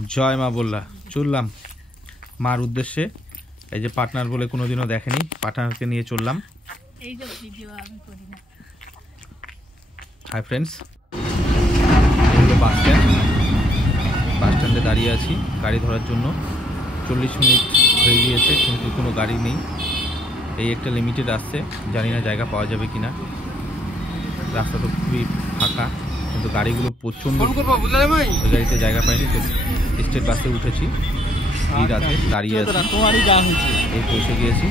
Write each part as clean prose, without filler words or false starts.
জয় মা বললা চললাম মার উদ্দেশ্যে। এই যে পার্টনার বলে কোনোদিনও দেখেনি, পার্টনারকে নিয়ে চললাম। এই যে ভিডিও আমি করি না। হাই ফ্রেন্ডস, বাস স্ট্যান্ড, বাস স্ট্যান্ডে দাঁড়িয়ে আছি গাড়ি ধরার জন্য। 40 মিনিট হয়ে গিয়েছে কিন্তু কোনো গাড়ি নেই। এই একটা লিমিটেড আসছে, জানি না জায়গা পাওয়া যাবে কিনা। রাস্তা তো খুবই ফাঁকা কিন্তু গাড়িগুলো প্রচণ্ড, ওই গাড়িতে জায়গা পাইনি তো স্টেট বাসে উঠেছি। ভিড় আছে, দাঁড়িয়ে আছি, এই পৌঁছে গিয়েছি।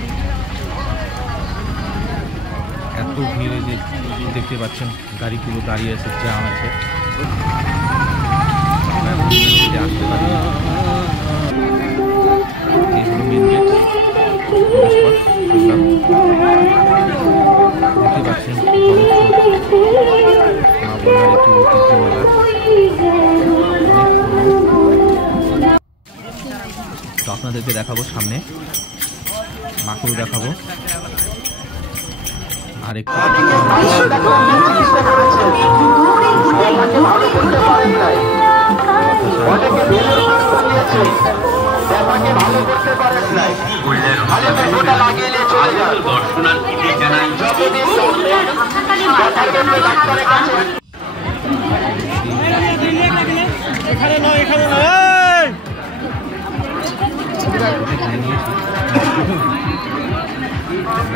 এত ভিড় যে দেখতে পাচ্ছেন গাড়িগুলো দাঁড়িয়ে আছে, জ্যাম আছে, আসতে পারি। এই হলো মেন গেট, দেখতে পাচ্ছেন মা বলার একটি ঐতিহ্য মেলা। তো আপনাদেরকে দেখাবো সামনে, মাকেও দেখাবো। আর একটু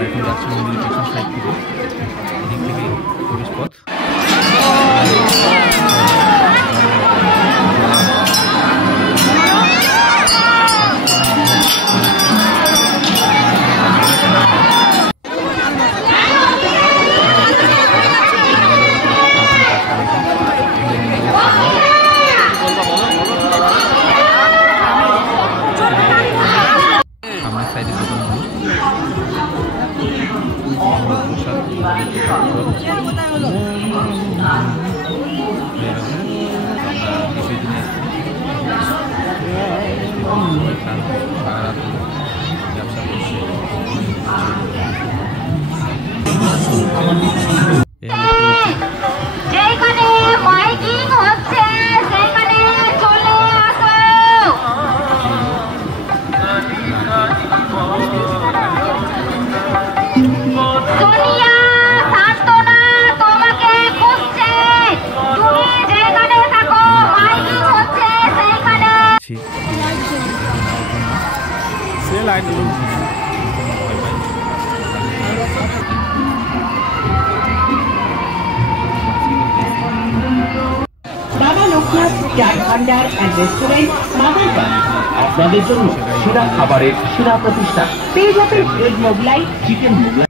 এখন যাচ্ছি মন্দিরের পেছন সাইড থেকে, এদিক থেকে প্রবেশ পথ। সামনের সাইডে দোকানগুলো আপনাদের জন্য সেরা খাবারের সেরা প্রতিষ্ঠান। পেয়ে যাবেন ভেজ মোগলাই, চিকেন মোগলাই,